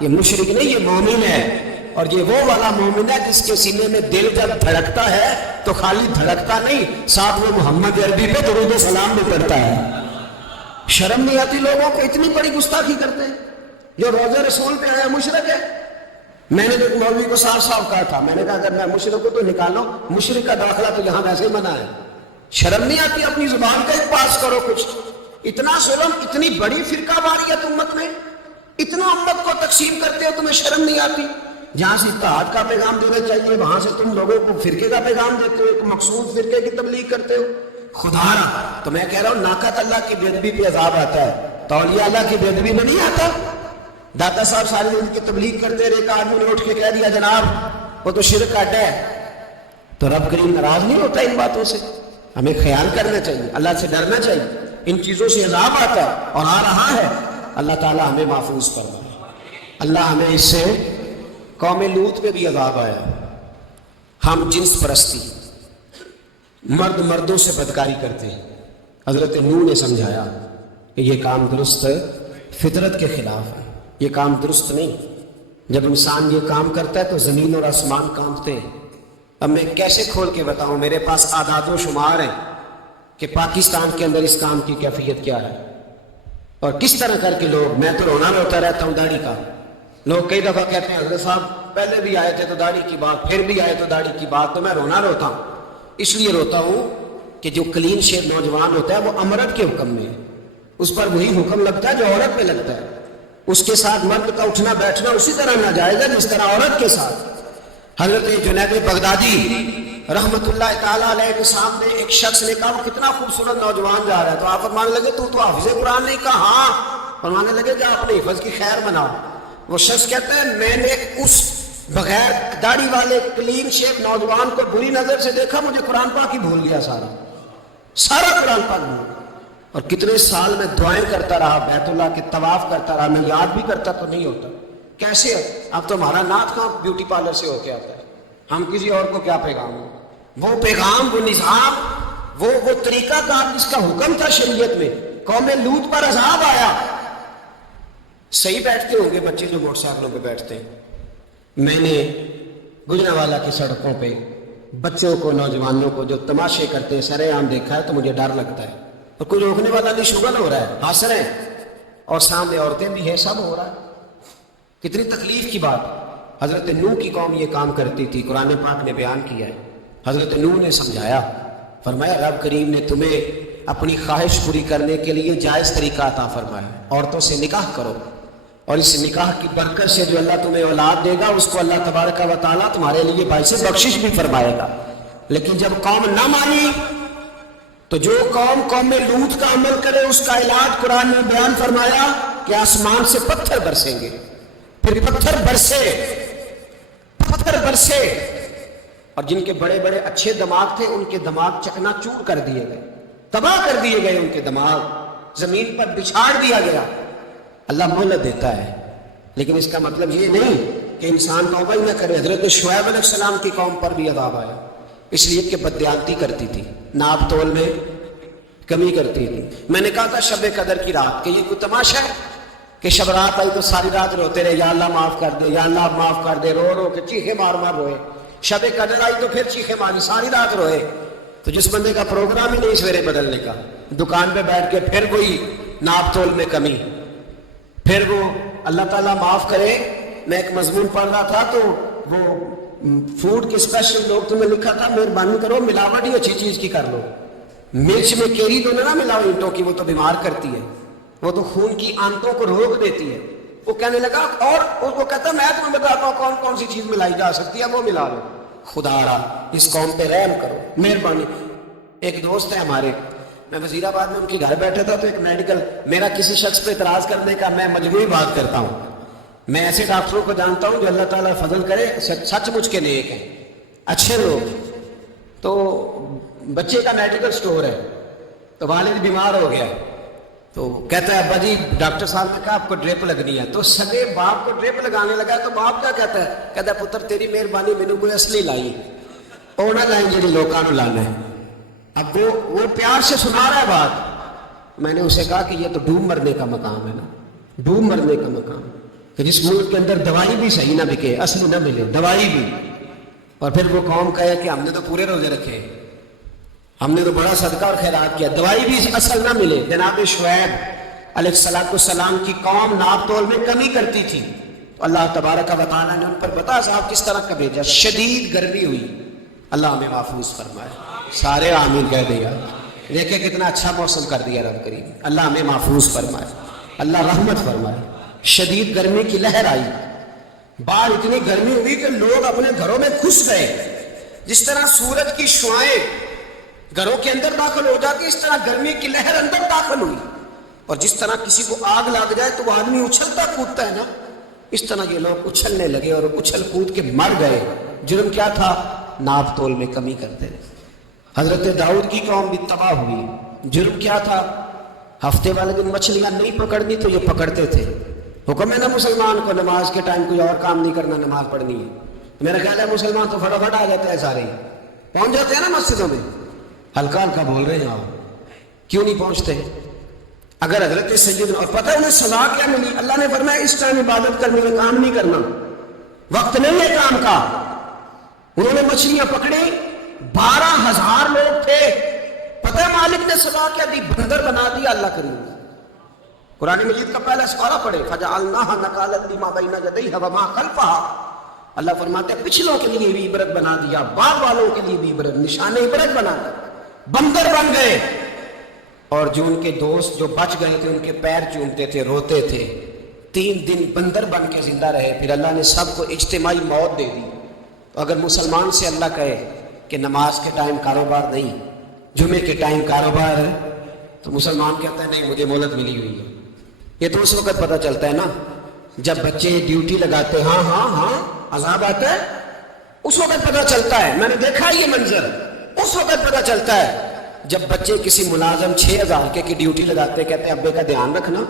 یہ مشرک نہیں، یہ مومن ہے. اور یہ وہ والا مومن ہے جس کے سینے میں دل جب دھڑکتا ہے تو خالی دھڑکتا نہیں، ساتھ وہ محمد عربی پہ درود و سلام بھی پڑھتا ہے. شرم نہیں آتی لوگوں کو، اتنی بڑی گستاخی کرتے ہیں. جو روضہ رسول پہ آیا مشرک ہے. میں نے ایک مولوی کو صاف صاف کہا تھا، میں نے کہا اگر میں مشرک ہوں تو نکالو، مشرک کا داخلہ تو یہاں ویسے ہی منع ہے. شرم نہیں آتی؟ اپنی زبان کا ایک پاس کرو کچھ. اتنا ظلم، اتنی بڑی فرقہ واریت امت میں، اتنا امت کو تقسیم کرتے ہو، تمہیں شرم نہیں آتی؟ جہاں سے اتحاد کا پیغام دینا چاہیے وہاں سے تم لوگوں کو فرقے کا پیغام دیتے ہو، ایک مخصوص فرقے کی تبلیغ کرتے ہو. خدا را تو میں کہہ رہا ہوں ناقت اللہ کی بے ادبی پہ عذاب آتا ہے، تو اولیاء اللہ کی بے ادبی میں نہیں آتا. داتا صاحب سارے دن کی تبلیغ کرتے رہے، ایک آدمی نے اٹھ کے کہہ دیا جناب وہ تو شرک کا اڈا ہے، تو رب کریم ناراض نہیں ہوتا ان باتوں سے. ہمیں خیال کرنا چاہیے، اللہ سے ڈرنا چاہیے. ان چیزوں سے عذاب آتا ہے اور آ رہا ہے. اللہ تعالیٰ ہمیں محفوظ فرمائے. اللہ ہمیں اس سے، قوم لوط پہ بھی عذاب آیا. ہم جنس پرستی، مرد مردوں سے بدکاری کرتے ہیں. حضرت نوح نے سمجھایا کہ یہ کام درست فطرت کے خلاف ہے، یہ کام درست نہیں. جب انسان یہ کام کرتا ہے تو زمین اور آسمان کانپتے ہیں. اب میں کیسے کھول کے بتاؤں، میرے پاس اعداد و شمار ہیں کہ پاکستان کے اندر اس کام کی کیفیت کیا ہے اور کس طرح کر کے لوگ، میں تو رونا روتا رہتا ہوں داڑھی کا. لوگ کئی دفعہ کہتے ہیں حضرت صاحب پہلے بھی آئے تھے تو داڑھی کی بات، پھر بھی آئے تو داڑھی کی بات. تو میں رونا روتا ہوں، اس لیے روتا ہوں کہ جو کلین شیو نوجوان ہوتا ہے وہ امرت کے حکم میں ہے، اس پر وہی حکم لگتا ہے جو عورت پہ لگتا ہے. اس کے ساتھ مرد کا اٹھنا بیٹھنا اسی طرح ناجائز ہے جس طرح عورت کے ساتھ. حضرت جنید بغدادی رحمت اللہ تعالیٰ علیہ کے سامنے ایک شخص نے کہا وہ کتنا خوبصورت نوجوان جا رہا ہے، تو آپ فرمانے لگے تو حافظ قرآن نہیں؟ کہا ہاں. فرمانے لگے کہ آپ نے حفظ کی خیر بناؤ. وہ شخص کہتا ہے میں نے اس بغیر داڑھی والے کلین شیو نوجوان کو بری نظر سے دیکھا، مجھے قرآن پاک ہی بھول گیا، سارا قرآن پاک بھول گیا. اور کتنے سال میں دعائیں کرتا رہا، بیت اللہ کے طواف کرتا رہا، میں یاد بھی کرتا تو نہیں ہوتا. کیسے؟ اب تو ہمارا نعت کہاں بیوٹی پارلر سے ہو کے آتا ہے. ہم کسی اور کو کیا پیغام ہو، وہ پیغام، وہ نظام، وہ طریقہ کار جس کا حکم تھا شریعت میں. قوم لوط پر عذاب آیا. صحیح بیٹھتے ہوں گے بچے جو موٹر سائیکلوں پہ بیٹھتے ہیں. میں نے گجرانوالہ کی سڑکوں پہ بچوں کو نوجوانوں کو جو تماشے کرتے ہیں سر عام دیکھا ہے تو مجھے ڈر لگتا ہے. اور کوئی روکنے والا نہیں، شغل ہو رہا ہے، ہنس رہے ہیں اور سامنے عورتیں بھی ہیں، سب ہو رہا ہے. کتنی تکلیف کی بات. حضرت نوح کی قوم یہ کام کرتی تھی، قرآن پاک نے بیان کیا ہے. حضرت نوح نے سمجھایا، فرمایا رب کریم نے تمہیں اپنی خواہش پوری کرنے کے لیے جائز طریقہ عطا فرمایا، عورتوں سے نکاح کرو، اور اس نکاح کی برکت سے جو اللہ تمہیں اولاد دے گا اس کو اللہ تبارک و تعالیٰ تمہارے لیے باعث بخشش بھی فرمائے گا. لیکن جب قوم نہ مانی تو جو قوم لوط کا عمل کرے اس کا علاج قرآن نے بیان فرمایا کہ آسمان سے پتھر برسیں گے. پھر پتھر برسے اور جن کے بڑے بڑے اچھے دماغ تھے ان کے دماغ چکنا چور کر دیے گئے، تباہ کر دیے گئے، ان کے دماغ زمین پر بچھاڑ دیا گیا. اللہ مہلت دیتا ہے لیکن اس کا مطلب یہ نہیں کہ انسان توبہ ہی نہ کرے. حضرت شعیب علیہ السلام کی قوم پر بھی عذاب آیا، اس لیے کہ بددیانتی کرتی تھی، ناپ تول میں کمی کرتی تھی. میں نے کہا تھا شب قدر کی رات کہ یہ کوئی تماشا ہے کہ شب رات آئی تو ساری رات روتے رہے، یا اللہ معاف کر دے، یا اللہ معاف کر دے، رو رو کے چیخے مار مار روئے. شب قدر آئی تو پھر چیخے ماری، ساری رات روئے. تو جس بندے کا پروگرام ہی نہیں سویرے بدلنے کا، دکان پہ بیٹھ کے پھر وہی ناپ تول میں کمی، پھر وہ اللہ تعالیٰ معاف کرے. میں ایک مضمون پڑھ رہا تھا تو وہ فوڈ کے اسپیشل لوگ تمہیں لکھا تھا مہربانی کرو ملاوٹ ہی اچھی چیز کی کر لو، مرچ میں کیری تو نہ ملاؤ اینٹوں کی، وہ تو بیمار کرتی ہے، وہ تو خون کی آنتوں کو روک دیتی ہے. وہ کہنے لگا اور وہ کہتا میں تمہیں بتاتا ہوں کون کون سی چیز ملائی جا سکتی ہے، وہ ملا لو. خدا را اس قوم پہ رحم کرو، مہربانی. ایک دوست ہے ہمارے، میں وزیر آباد میں ان کے گھر بیٹھا تھا تو ایک میڈیکل، میرا کسی شخص پہ اعتراض کرنے کا میں مجموعی بات کرتا ہوں. میں ایسے ڈاکٹروں کو جانتا ہوں جو اللہ تعالیٰ فضل کرے سچ مچ کے نیک ہیں، اچھے لوگ. تو بچے کا میڈیکل سٹور ہے تو والد بیمار ہو گیا تو کہتا ہے ابا جی ڈاکٹر صاحب نے کہا آپ کو ڈرپ لگنی ہے. تو سگے باپ کو ڈرپ لگانے لگا تو باپ کیا کہتا ہے پتر تیری مہربانی مینوں کوئی اصلی لائی اور نہ لائیں جی لوگوں کو لانا ہے. اب وہ پیار سے سنا رہا ہے بات. میں نے اسے کہا کہ یہ تو ڈوب مرنے کا مقام ہے نا، ڈوب مرنے کا مقام کہ جس ملک کے اندر دوائی بھی صحیح نہ بکے، اصل نہ ملے دوائی بھی، اور پھر وہ قوم کہے کہ ہم نے تو پورے روزے رکھے، ہم نے تو بڑا صدقہ اور خیرات کیا، دوائی بھی اصل نہ ملے. جناب شعیب علیہ السلام کی قوم ناپ تول میں کمی کرتی تھی تو اللہ تبارک و تعالیٰ نے ان پر بتا صاحب کس طرح کا بھیجا. شدید گرمی ہوئی، اللہ ہمیں محفوظ فرمائے. سارے آمین کہہ دیا. دیکھیں کتنا اچھا موسم کر دیا رب کریم، اللہ ہمیں محفوظ فرمائے، اللہ رحمت فرمائے. شدید گرمی کی لہر آئی، باہر اتنی گرمی ہوئی کہ لوگ اپنے گھروں میں گھس گئے. جس طرح سورج کی شعاعیں گھروں کے اندر داخل ہو جاتی اس طرح گرمی کی لہر اندر داخل ہوئی. اور جس طرح کسی کو آگ لگ جائے تو وہ آدمی اچھلتا کودتا ہے نا، اس طرح یہ لوگ اچھلنے لگے اور اچھل کود کے مر گئے. جرم کیا تھا؟ ناپ تول میں کمی کرتے تھے. حضرت داؤد کی قوم بھی تباہ ہوئی. جرم کیا تھا؟ ہفتے والے دن مچھلیاں نہیں پکڑنی تو یہ پکڑتے تھے. حکم ہے نا مسلمان کو نماز کے ٹائم کوئی اور کام نہیں کرنا، نماز پڑھنی ہے. میرا خیال ہے مسلمان تو فٹافٹ آ جاتے ہیں، سارے پہنچ جاتے ہیں نا مسجدوں میں. ہلکا ہلکا بول رہے ہیں آپ، کیوں نہیں پہنچتے؟ اگر حضرت سیدنا، اور پتہ ہے انہیں سزا کیا ملی؟ اللہ نے فرمایا اس ٹائم عبادت کرنے میں کام نہیں کرنا، وقت نہیں ہے کام کا. انہوں نے مچھلیاں پکڑی، 12,000 لوگ تھے. پتہ ہے مالک نے سزا کیا دی؟ بندر بنا دیا. اللہ کریم قرآن مجید کا پہلا سپارہ پڑھے، فَجَعَلْنَاهَا نَكَالًا لِمَا بَيْنَ يَدَيْهَا وَمَا خَلْفَهَا. اللہ فرماتے ہیں پچھلوں کے لیے بھی عبرت بنا دیا، بعد والوں کے لیے بھی عبرت، نشان عبرت بنا دیا. بندر بن گئے، اور جو ان کے دوست جو بچ گئے تھے ان کے پیر چومتے تھے، روتے تھے. 3 دن بندر بن کے زندہ رہے. پھر اللہ نے سب کو اجتماعی موت دے دی. تو اگر مسلمان سے اللہ کہے کہ نماز کے ٹائم کاروبار نہیں، جمعے کے ٹائم کاروبار ہے، تو مسلمان کہتا ہے نہیں مجھے مہلت ملی ہوئی ہے. یہ تو اس وقت پتہ چلتا ہے نا جب بچے ڈیوٹی لگاتے، ہاں ہاں ہاں عذاب آتا ہے، اس وقت پتہ چلتا ہے. میں نے دیکھا یہ منظر، اس وقت پتہ چلتا ہے جب بچے کسی ملازم 6,000 کی ڈیوٹی لگاتے، کہتے ہیں ابے کا دھیان رکھنا،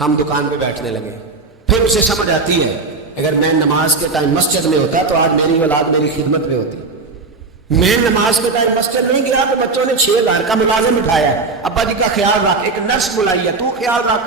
ہم دکان پہ بیٹھنے لگے. پھر اسے سمجھ آتی ہے اگر میں نماز کے ٹائم مسجد میں ہوتا تو آج میری اولاد میری خدمت میں ہوتی. میں نماز کے ٹائم مسجد نہیں گیا تو بچوں نے 6,000 کا ملازم اٹھایا ہے، ابا جی کا خیال رکھ، ایک نرس بلائی ہے، تو خیال رکھ.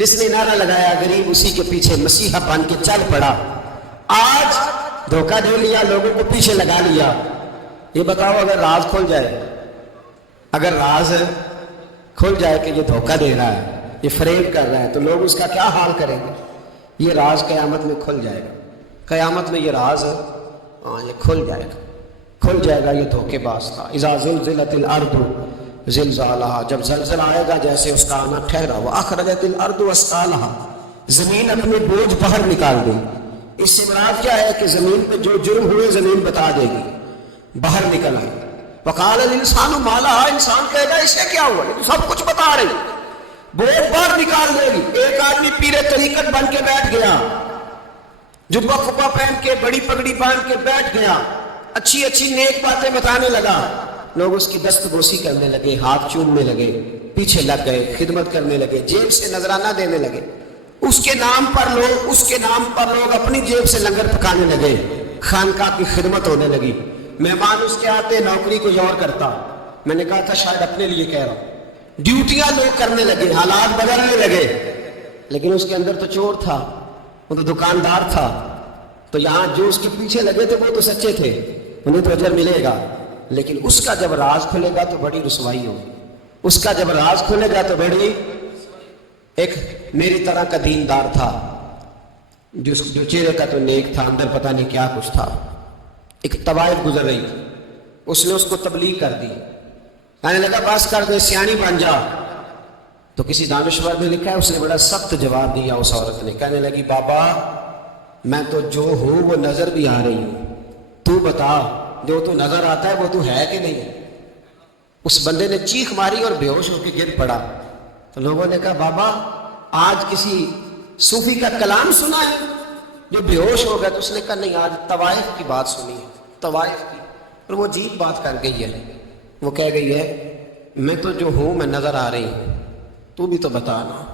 جس نے نعرہ لگایا غریب اسی کے پیچھے مسیحا بن کے چل پڑا، آج دھوکہ دے لیا، لوگوں کو پیچھے لگا لیا۔ یہ بتاؤ اگر راز کھل جائے، اگر راز کھل جائے کہ یہ دھوکہ دے رہا ہے، یہ فریب کر رہا ہے، تو لوگ اس کا کیا حال کریں گے؟ یہ راز قیامت میں کھل جائے گا، قیامت میں یہ راز یہ کھل جائے گا، کھل جائے گا۔ یہ دھوکے باز تھا۔ اذا زلزلت الارض زلزالہا، جب زلزلہ آئے گا جیسے اس کا آنا ٹھہرا، واخرجت الارض اثقالہا، زمین اپنے بوجھ باہر نکال دے۔ اس سے مراد کیا ہے کہ زمین پہ جو جرم ہوئے زمین بتا دے گی، باہر نکل آئے۔ وقال الانسان ما لہا، انسان کہے گا اسے کیا ہوا، یہ تو سب کچھ بتا رہی، بوجھ باہر نکال دے گی۔ ایک آدمی پیر طریقت بن کے بیٹھ گیا، جبہ کپا پہن کے بڑی پگڑی باندھ کے بیٹھ گیا، اچھی اچھی نیک باتیں بتانے لگا، لوگ اس کی دست بوسی کرنے لگے، ہاتھ چومنے لگے، پیچھے لگ گئے، خدمت کرنے لگے، جیب سے نذرانہ دینے لگے۔ اس کے نام پر لوگ اپنی جیب سے لنگر پکانے لگے، خانقاہ کی خدمت ہونے لگی، مہمان اس کے آتے، نوکری کوئی اور کرتا۔ میں نے کہا تھا شاید اپنے لیے کہہ رہا ہوں، ڈیوٹیاں لوگ کرنے لگے، حالات بدلنے لگے، لیکن اس کے اندر تو چور تھا، وہ تو دکاندار تھا۔ تو یہاں جو اس کے پیچھے لگے تھے وہ تو سچے تھے، انہیں تو اجر ملے گا، لیکن اس کا جب راز کھلے گا تو بڑی رسوائی ہوگی۔ اس کا جب راز کھلے گا تو بڑی، ایک میری طرح کا دیندار تھا، جو چہرے کا تو نیک تھا، اندر پتہ نہیں کیا کچھ تھا۔ ایک طوائف گزر رہی تھی، اس نے اس کو تبلیغ کر دی، کہنے لگا بس کر دے، سیانی بن جا۔ تو کسی دانشور نے لکھا ہے اس نے بڑا سخت جواب دیا اس عورت نے، کہنے لگی بابا میں تو جو ہوں وہ نظر بھی آ رہی ہوں، تو بتا جو تو نظر آتا ہے وہ تو ہے کہ نہیں؟ اس بندے نے چیخ ماری اور بے ہوش ہو کے گر پڑا۔ تو لوگوں نے کہا بابا آج کسی صوفی کا کلام سنا ہے جو بے ہوش ہو گیا؟ تو اس نے کہا نہیں، آج طوائف کی بات سنی ہے، طوائف کی۔ اور وہ عجیب بات کر گئی ہے، وہ کہہ گئی ہے میں تو جو ہوں میں نظر آ رہی ہوں، تو بھی تو بتانا،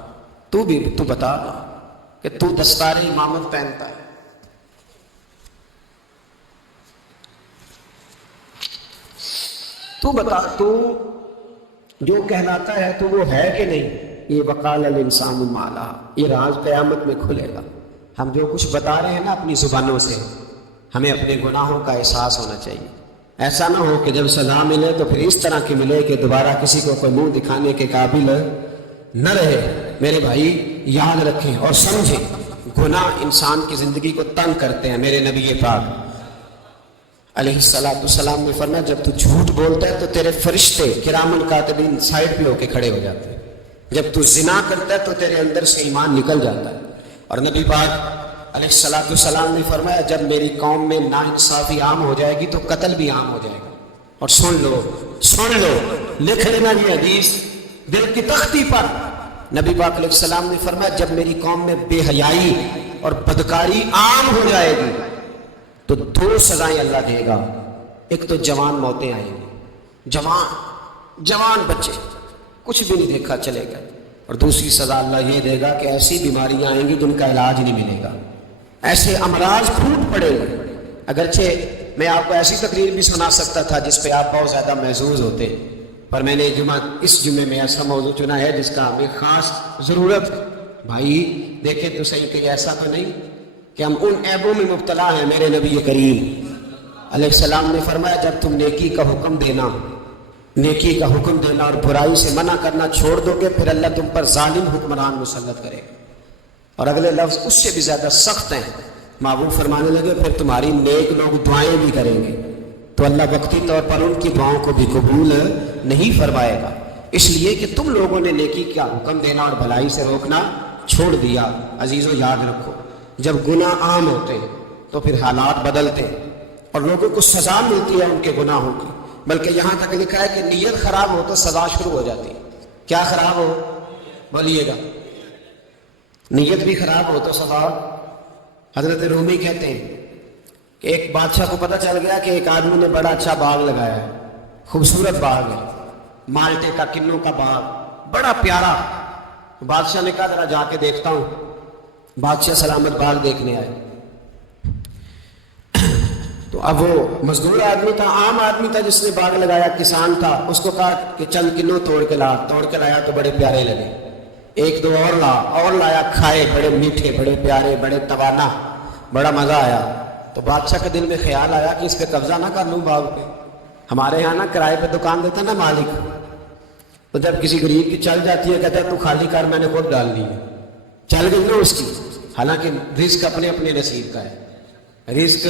تو بتانا کہ تو دستار امامت پہنتا ہے، تو بتا تو جو کہلاتا ہے تو وہ ہے کہ نہیں؟ یہ وقال الانسان ما لہا، یہ راز قیامت میں کھلے گا۔ ہم جو کچھ بتا رہے ہیں نا اپنی زبانوں سے، ہمیں اپنے گناہوں کا احساس ہونا چاہیے۔ ایسا نہ ہو کہ جب سزا ملے تو پھر اس طرح کی ملے کہ دوبارہ کسی کو کوئی منہ دکھانے کے قابل نہ رہے۔ میرے بھائی یاد رکھیں اور سمجھیں، گناہ انسان کی زندگی کو تنگ کرتے ہیں۔ میرے نبی پاک علیہ السلام نے فرمایا جب تو جھوٹ بولتا ہے تو تیرے فرشتے کرامن کاتبین سائڈ پہ ہو کے کھڑے ہو جاتے ہیں، جب تو زنا کرتا ہے تو تیرے اندر سے ایمان نکل جاتا ہے۔ اور نبی پاک علیہ السلام نے فرمایا جب میری قوم میں ناانصافی عام ہو جائے گی تو قتل بھی عام ہو جائے گا۔ اور سن لو لکھ لینا یہ حدیث دل کی تختی پر۔ نبی پاک علیہ السلام نے فرمایا جب میری قوم میں بے حیائی اور بدکاری عام ہو جائے گی تو دو سزائیں اللہ دے گا، ایک تو جوان موتیں آئیں گی، جوان بچے کچھ بھی نہیں دیکھا چلے گا، اور دوسری سزا اللہ یہ دے گا کہ ایسی بیماریاں آئیں گی جن کا علاج نہیں ملے گا، ایسے امراض پھوٹ پڑے گا۔ اگرچہ میں آپ کو ایسی تقریر بھی سنا سکتا تھا جس پہ آپ بہت زیادہ محظوظ ہوتے، پر میں نے اس جمعے میں ایسا موضوع چنا ہے جس کا ہمیں خاص ضرورت ہے۔ بھائی دیکھیں تو صحیح کہ ایسا تو نہیں کہ ہم ان عیبوں میں مبتلا ہیں۔ میرے نبی کریم علیہ السلام نے فرمایا جب تم نیکی کا حکم دینا اور برائی سے منع کرنا چھوڑ دو گے پھر اللہ تم پر ظالم حکمران مسلط کرے گا۔ اور اگلے لفظ اس سے بھی زیادہ سخت ہیں، محبوب فرمانے لگے پھر تمہاری نیک لوگ دعائیں بھی کریں گے تو اللہ وقتی طور پر ان کی دعاؤں کو بھی قبول نہیں فرمائے گا، اس لیے کہ تم لوگوں نے نیکی کا حکم دینا اور بھلائی سے روکنا چھوڑ دیا۔ عزیزو یاد رکھو جب گناہ عام ہوتے ہیں تو پھر حالات بدلتے ہیں اور لوگوں کو سزا ملتی ہے ان کے گناہوں کی، بلکہ یہاں تک لکھا ہے کہ نیت خراب ہو تو سزا شروع ہو جاتی ہے۔ کیا خراب ہو؟ بولیے گا۔ نیت بھی خراب ہو تو سزا۔ حضرت رومی کہتے ہیں کہ ایک بادشاہ کو پتہ چل گیا کہ ایک آدمی نے بڑا اچھا باغ لگایا ہے، خوبصورت باغ ہے، مالٹے کا کنوں کا باغ بڑا پیارا۔ بادشاہ نے کہا ذرا جا کے دیکھتا ہوں۔ بادشاہ سلامت باغ دیکھنے آئے تو اب وہ مزدور آدمی تھا، عام آدمی تھا جس نے باغ لگایا، کسان تھا، اس کو کہا کہ چند کنوں توڑ کے لایا تو بڑے پیارے لگے۔ ایک دو اور لایا، کھائے، بڑے میٹھے، بڑے پیارے، بڑے توانا، بڑا مزہ آیا۔ تو بادشاہ کے دل میں خیال آیا کہ اس پہ قبضہ نہ کر لوں باغ پہ۔ ہمارے یہاں نا کرائے پہ دکان دیتا نا مالک، تو جب کسی غریب کی چل جاتی ہے کہتا ہے تو خالی کر، میں نے خود ڈال لی ہے، چل گئی نا اس کی۔ حالانکہ رزق اپنے اپنے نصیب کا ہے، رزق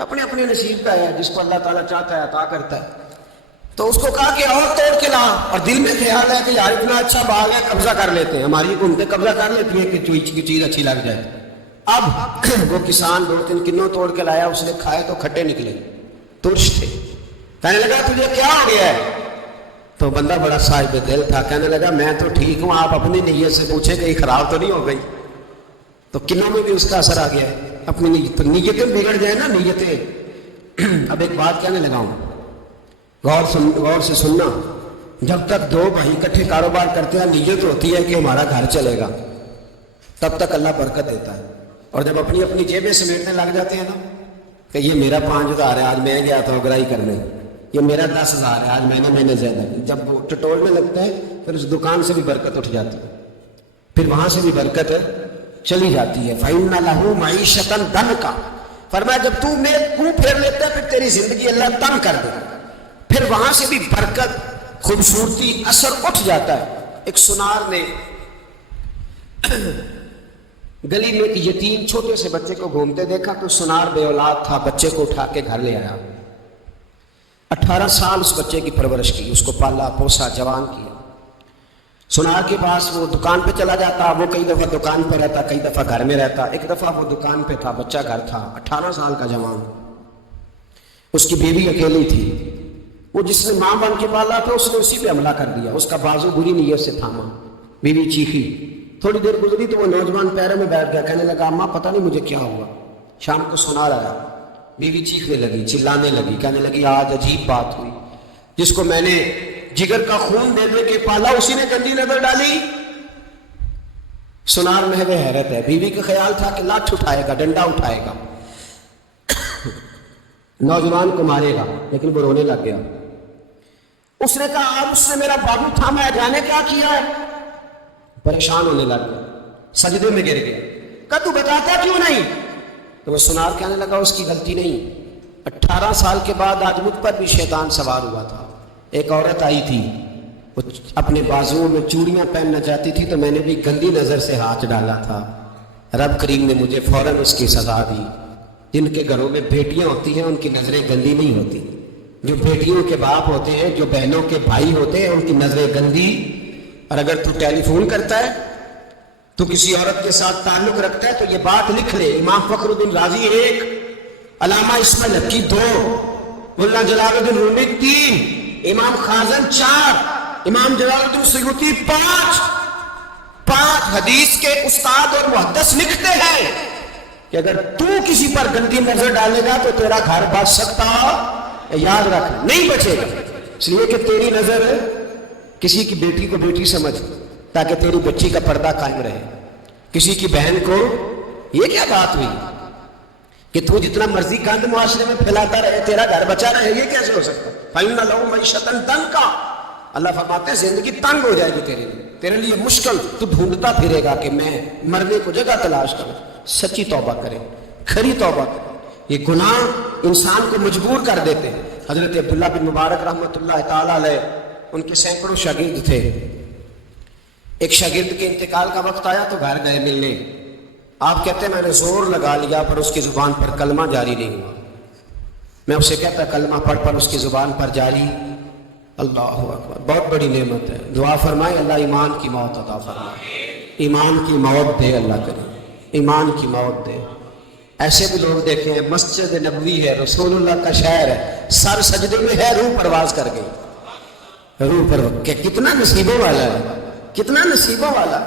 اپنے اپنے نصیب کا ہے، جس کو اللہ تعالیٰ چاہتا ہے عطا کرتا ہے۔ تو اس کو کہا کہ اور توڑ کے لا، اور دل میں خیال ہے کہ یار اتنا اچھا باغ ہے، قبضہ کر لیتے ہیں۔ ہماری حکومتیں قبضہ کر لیتی ہیں کہ چیز اچھی لگ جائے۔ اب وہ کسان 2-3 کنوں توڑ کے لایا، اس نے کھائے تو کھٹے نکلے، ترش تھے۔ کہنے لگا تجھے کیا ہو گیا ہے؟ تو بندہ بڑا صاحب دل تھا، کہنے لگا میں تو ٹھیک ہوں، آپ اپنی نیت سے پوچھیں کہیں خراب تو نہیں ہو گئی۔ تو کنوں میں بھی اس کا اثر آ گیا ہے، اپنی نیتیں بگڑ جائیں نا، نیتیں۔ اب ایک بات کہنے لگا ہوں، غور سے سننا۔ جب تک دو بھائی اکٹھے کاروبار کرتے ہیں، نیت ہوتی ہے کہ ہمارا گھر چلے گا، تب تک اللہ برکت دیتا ہے۔ اور جب اپنی اپنی جیبیں سمیٹنے لگ جاتے ہیں نا کہ یہ میرا 5,000 ہے، آج میں گیا تھا اگرائی کرنے، یہ میرا 10,000 ہے، آج میں نے زیادہ کی، جب وہ ٹٹولنے لگتا ہے پھر اس دکان سے بھی برکت اٹھ جاتی ہے، پھر وہاں سے بھی برکت چلی جاتی ہے۔ فَإِنَّ لَهُ مَعِيشَةً ضَنْكَ، فرمایا جب تو میں منہ پھیر لیتا ہے پھر تیری زندگی اللہ تنگ کر دے، پھر وہاں سے بھی برکت، خوبصورتی، اثر اٹھ جاتا ہے۔ ایک سنار نے گلی میں ایک یتیم چھوٹے سے بچے کو گھومتے دیکھا، تو سنار بے اولاد تھا، بچے کو اٹھا کے گھر لے آیا۔ 18 سال اس بچے کی پرورش کی، اس کو پالا پوسا، جوان کیا۔ سنار کے پاس وہ دکان پہ چلا جاتا، وہ کئی دفعہ دکان پہ رہتا، کئی دفعہ گھر میں رہتا۔ ایک دفعہ وہ دکان پہ تھا، بچہ گھر تھا، 18 سال کا جوان، اس کی بیوی اکیلی تھی۔ وہ جس نے ماں بن کے پالا تھا اس نے اسی پہ حملہ کر دیا، اس کا بازو بری نیت سے تھاما، بیوی چیخی۔ تھوڑی دیر گزری تو وہ نوجوان پیروں میں بیٹھ گیا، کہنے لگا اماں پتہ نہیں مجھے کیا ہوا۔ شام کو سنار آیا، بیوی چیخنے لگی، چلانے لگی، کہنے لگی آج عجیب بات ہوئی، جس کو میں نے جگر کا خون دے دے کے پالا اسی نے گندی نظر ڈالی۔ سنار محو حیرت ہے، بیوی کا خیال تھا کہ لاٹھ اٹھائے گا، ڈنڈا اٹھائے گا، نوجوان کو مارے گا، لیکن وہ رونے لگ گیا۔ اس نے کہا اب اس نے میرا بابو تھاما ہے، جانے کیا کیا ہے؟ پریشان ہونے لگ گیا، سجدے میں گر گیا، کہا تو بتاتا کیوں نہیں؟ تو وہ سنار کہنے لگا اس کی غلطی نہیں، 18 سال کے بعد آج مجھ پر بھی شیطان سوار ہوا تھا۔ ایک عورت آئی تھی، وہ اپنے بازوؤں میں چوڑیاں پہننا چاہتی تھی، تو میں نے بھی گندی نظر سے ہاتھ ڈالا تھا، رب کریم نے مجھے فوراً اس کی سزا دی۔ جن کے گھروں میں بیٹیاں ہوتی ہیں ان کی نظریں گندی نہیں ہوتی، جو بیٹیوں کے باپ ہوتے ہیں، جو بہنوں کے بھائی ہوتے ہیں، ان کی نظریں گندی۔ اور اگر تو ٹیلی فون کرتا ہے تو کسی عورت کے ساتھ تعلق رکھتا ہے تو یہ بات لکھ لے، امام فخر الدین رازی 1، علامہ اسماعیل حقی 2، ملا جلال الدین رومی 3، امام خازن 4، امام جلال الدین سیوطی 5 حدیث کے استاد اور محدث لکھتے ہیں کہ اگر تو کسی پر گندی نظر ڈالے گا تو تیرا گھر بچ سکتا، یاد رکھ نہیں بچے گا، اس لیے کہ تیری نظر کسی کی بیٹی کو بیٹی سمجھ تاکہ تیری بچی کا پردہ قائم رہے، کسی کی بہن کو۔ یہ کیا بات ہوئی کہ تو جتنا مرضی گند معاشرے میں پھیلاتا رہے تیرا گھر بچا رہے؟ یہ کیسے ہو سکتا؟ فَإِنَّ لَهُ مَعِيشَةً ضَنْكَ، اللہ فرماتے ہیں زندگی تنگ ہو جائے گی تیرے لیے مشکل، تو ڈھونڈتا پھرے گا کہ میں مرنے کو جگہ تلاش کروں۔ سچی توبہ کرے، کھری توبہ کرے۔ یہ گناہ انسان کو مجبور کر دیتے ہیں۔ حضرت عبداللہ بن مبارک رحمۃ اللہ تعالیٰ علیہ، ان کے سینکڑوں شاگرد تھے، ایک شاگرد کے انتقال کا وقت آیا تو گھر گئے ملنے۔ آپ کہتے ہیں میں نے زور لگا لیا پر اس کی زبان پر کلمہ جاری نہیں ہوا۔ میں اسے کہتا کلمہ پڑھ پر اس کی زبان پر جاری۔ اللہ اکبر، بہت بڑی نعمت ہے، دعا فرمائے اللہ ایمان کی موت عطا فرمائے، ایمان کی موت دے، اللہ کرے ایمان کی موت دے۔ ایسے بھی لوگ دیکھے ہیں، مسجد نبوی ہے، رسول اللہ کا شہر ہے، سر سجدے میں ہے، روح پرواز کر گئی، روح پر کہ کتنا نصیبوں والا ہے، کتنا نصیبوں والا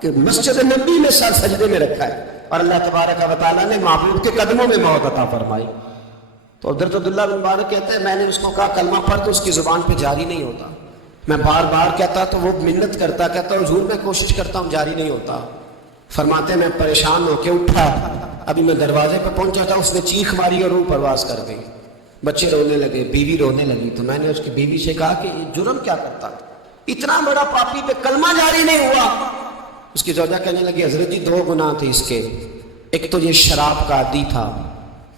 کہ مسجد نبی میں سر سجدے میں رکھا ہے، اور اللہ تبارک و تعالیٰ نے محبوب کے قدموں میں موت عطا فرمائی۔ تو حضرت عبداللہ بن مبارک کہتے ہیں میں نے اس کو کہا کلمہ پڑھ، تو اس کی زبان پہ جاری نہیں ہوتا۔ میں بار بار کہتا تو وہ منت کرتا، کہتا حضور میں کوشش کرتا ہوں جاری نہیں ہوتا۔ فرماتے میں پریشان ہو کے اٹھا، ابھی میں دروازے پہ پہنچا تھا، اس نے چیخ ماری اور روح پرواز کر گئی، بچے رونے لگے، بیوی رونے لگی۔ تو میں نے اس کی بیوی سے کہا کہ یہ جرم کیا کرتا، اتنا بڑا پاپی پہ کلمہ جاری نہیں ہوا، اس کی زوجہ کہنے لگی حضرت جی 2 گناہ تھے اس کے، ایک تو یہ شراب کا عادی تھا،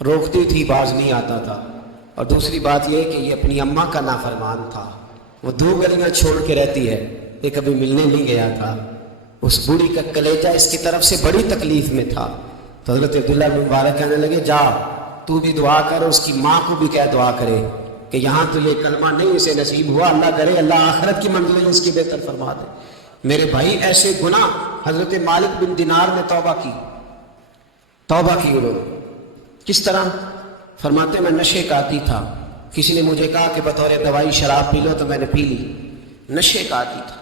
روکتی تھی باز نہیں آتا تھا، اور دوسری بات یہ کہ یہ اپنی اماں کا نافرمان تھا، وہ 2 گلیاں چھوڑ کے رہتی ہے، یہ کبھی ملنے نہیں گیا تھا، اس بوڑھی کا کلیجہ اس کی طرف سے بڑی تکلیف میں تھا۔ تو حضرت عبداللہ بن مبارک کہنے لگے جا تو بھی دعا کر، اس کی ماں کو بھی کہہ دعا کرے کہ یہاں تو یہ کلمہ نہیں اسے نصیب ہوا، اللہ کرے اللہ آخرت کی منزلیں اس کی بہتر فرما دے۔ میرے بھائی ایسے گناہ حضرت مالک بن دینار نے توبہ کی انہوں نے۔ کس طرح؟ فرماتے میں نشے کا عادی تھا، کسی نے مجھے کہا کہ بطور دوائی شراب پی لو تو میں نے پی لی، نشے کا عادی تھا،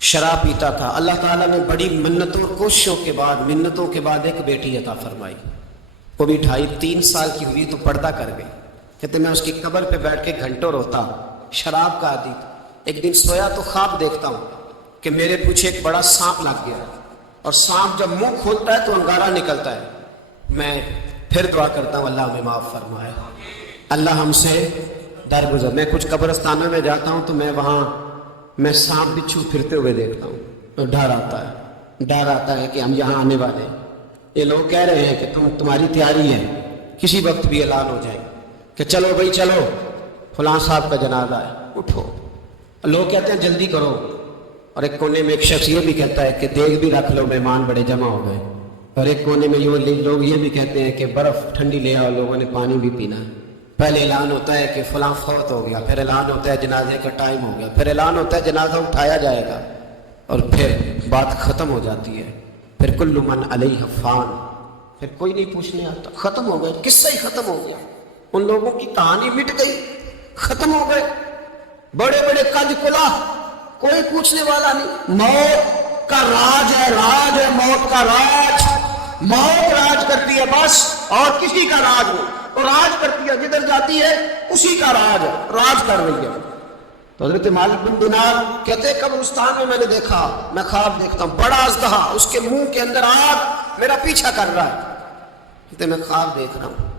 شراب پیتا تھا۔ اللہ تعالیٰ نے بڑی منتوں کوششوں کے بعد ایک بیٹی عطا فرمائی، وہ بھی 2.5-3 سال کی ہوئی تو پردہ کر گئی۔ کہتے میں اس کی قبر پہ بیٹھ کے گھنٹوں روتا، شراب کا عادی تھا۔ ایک دن سویا تو خواب دیکھتا ہوں کہ میرے پیچھے ایک بڑا سانپ لگ گیا، اور سانپ جب منہ کھولتا ہے تو انگارہ نکلتا ہے۔ میں پھر دعا کرتا ہوں اللہ ہمیں معاف فرمائے، اللہ ہم سے درگزر۔ میں کچھ قبرستانوں میں جاتا ہوں تو میں سانپ بچھو پھرتے ہوئے دیکھتا ہوں، تو ڈر آتا ہے کہ ہم یہاں آنے والے ہیں۔ یہ لوگ کہہ رہے ہیں کہ تمہاری تیاری ہے، کسی وقت بھی اعلان ہو جائے کہ چلو بھائی چلو فلاں صاحب کا جنازہ ہے، اٹھو۔ لوگ کہتے ہیں جلدی کرو، اور ایک کونے میں ایک شخص یہ بھی کہتا ہے کہ دیگ بھی رکھ لو مہمان بڑے جمع ہو گئے، اور ایک کونے میں لوگ یہ بھی کہتے ہیں کہ برف ٹھنڈی لے آؤ، لوگوں نے پانی بھی پینا ہے۔ پہلے اعلان ہوتا ہے کہ فلاں فوت ہو گیا، پھر اعلان ہوتا ہے جنازے کا ٹائم ہو گیا، پھر اعلان ہوتا ہے جنازہ اٹھایا جائے گا، اور پھر بات ختم ہو جاتی ہے۔ پھر کل من علیہ فان، پھر کوئی نہیں پوچھنے آتا، ختم ہو گئے، قصہ ہی ختم ہو گیا، ان لوگوں کی کہانی مٹ گئی، ختم ہو گئے، بڑے بڑے کنج کلا، کوئی پوچھنے والا نہیں۔ موت کا راج ہے موت کا راج، موت راج کرتی ہے بس، اور کسی کا راج نہیں، اور راج کرتی ہے جدھر جاتی ہے اسی کا راج کر رہی ہے۔ تو حضرت مالک بن دینار کہتے قبرستان میں نے دیکھا، میں خواب دیکھتا ہوں بڑا اژدہا، اس کے منہ کے اندر آگ میرا پیچھا کر رہا ہے۔ کہتے میں خواب دیکھ رہا ہوں،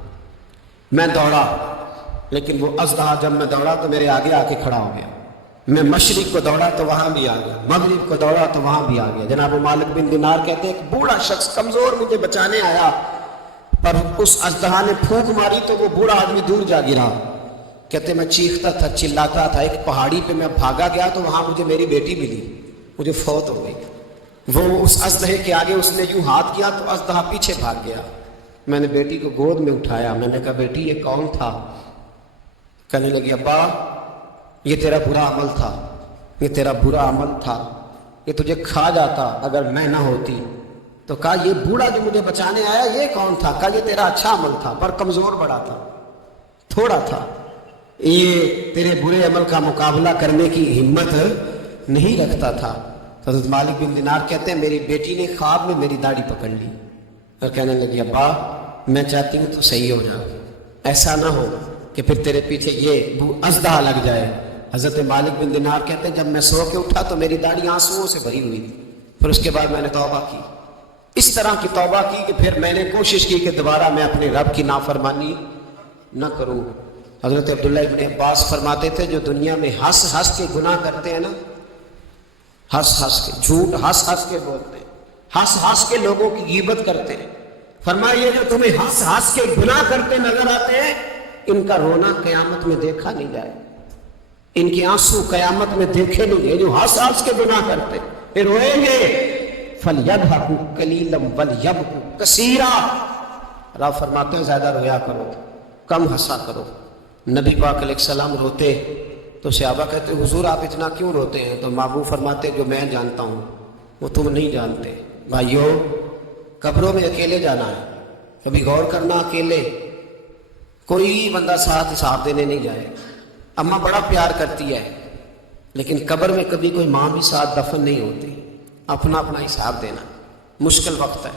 میں دوڑا، لیکن وہ اژدہا جب میں دوڑا تو میرے آگے آ کے کھڑا ہو گیا۔ میں مشرق کو دوڑا تو وہاں بھی آ گیا، مغرب کو دوڑا تو وہاں بھی آ گیا۔ جناب مالک بن دینار کہتے ہیں ایک بوڑھا شخص کمزور مجھے بچانے آیا، پر اس اژدہا نے پھونک ماری تو وہ بوڑھا آدمی دور جا گرا۔ کہتے میں چیختا تھا، چلاتا تھا، ایک پہاڑی پہ میں بھاگا گیا تو وہاں مجھے میری بیٹی ملی، مجھے فوت ہو گئی۔ وہ اس اژدہے کے آگے اس نے یوں ہاتھ کیا تو اژدہا پیچھے بھاگ گیا۔ میں نے بیٹی کو گود میں اٹھایا، میں نے کہا بیٹی یہ کون تھا؟ کہنے لگی ابا یہ تیرا برا عمل تھا، یہ تیرا برا عمل تھا، یہ تجھے کھا جاتا اگر میں نہ ہوتی۔ تو کہا یہ بوڑھا جو مجھے بچانے آیا یہ کون تھا؟ کہا یہ تیرا اچھا عمل تھا، پر کمزور بڑا تھا، تھوڑا تھا، یہ تیرے برے عمل کا مقابلہ کرنے کی ہمت نہیں رکھتا تھا۔ حضرت مالک بن دینار کہتے ہیں میری بیٹی نے خواب میں میری داڑھی پکڑ لی اور کہنے لگی ابا میں چاہتی ہوں تو صحیح ہو جا، ایسا نہ ہو کہ پھر تیرے پیچھے یہ اژدہا لگ جائے۔ حضرت مالک بن دینار کہتے ہیں جب میں سو کے اٹھا تو میری داڑھی آنسوؤں سے بھری ہوئی تھی، پھر اس کے بعد میں نے توبہ کی، اس طرح کی توبہ کی کہ پھر میں نے کوشش کی کہ دوبارہ میں اپنے رب کی نافرمانی نہ کروں۔ حضرت عبداللہ ابن عباس فرماتے تھے جو دنیا میں ہنس کے گناہ کرتے ہیں نا، ہنس کے جھوٹ ہنس کے بولتے ہیں، ہنس کے لوگوں کی غیبت کرتے ہیں، فرمایا یہ جو تمہیں ہنس کے گناہ کرتے نظر آتے ہیں ان کا رونا قیامت میں دیکھا نہیں جائے، ان کے آنسو قیامت میں دیکھے نہیں گئے۔ جو ہنس کے گناہ کرتے پھر روئیں گے، فَلْيَضْحَكُوا قَلِيلًا وَلْيَبْكُوا كَثِيرًا، رب فرماتے ہیں زیادہ رویا کرو کم ہنسا کرو۔ نبی پاک علیہ السلام روتے تو صحابہ کہتے حضور آپ اتنا کیوں روتے ہیں؟ تو محبوب فرماتے جو میں جانتا ہوں وہ تم نہیں جانتے۔ بھائیو قبروں میں اکیلے جانا ہے، کبھی غور کرنا، اکیلے کوئی بندہ ساتھ حساب دینے نہیں جائے۔ اماں بڑا پیار کرتی ہے لیکن قبر میں کبھی کوئی ماں بھی ساتھ دفن نہیں ہوتی، اپنا حساب دینا مشکل وقت ہے،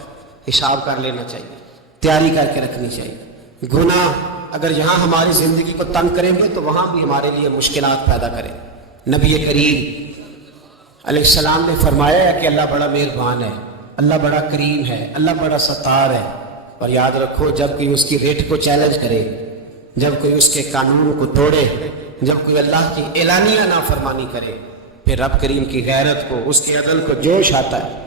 حساب کر لینا چاہیے، تیاری کر کے رکھنی چاہیے۔ گناہ اگر یہاں ہماری زندگی کو تنگ کریں گے تو وہاں بھی ہمارے لیے مشکلات پیدا کریں۔ نبی کریم علیہ السلام نے فرمایا ہے کہ اللہ بڑا مہربان ہے، اللہ بڑا کریم ہے، اللہ بڑا ستار ہے، اور یاد رکھو جب کوئی اس کی ریٹ کو چیلنج کرے، جب کوئی اس کے قانون کو توڑے، جب کوئی اللہ کی اعلانیہ نافرمانی کرے، پھر رب کریم کی غیرت کو، اس کے عدل کو جوش آتا ہے۔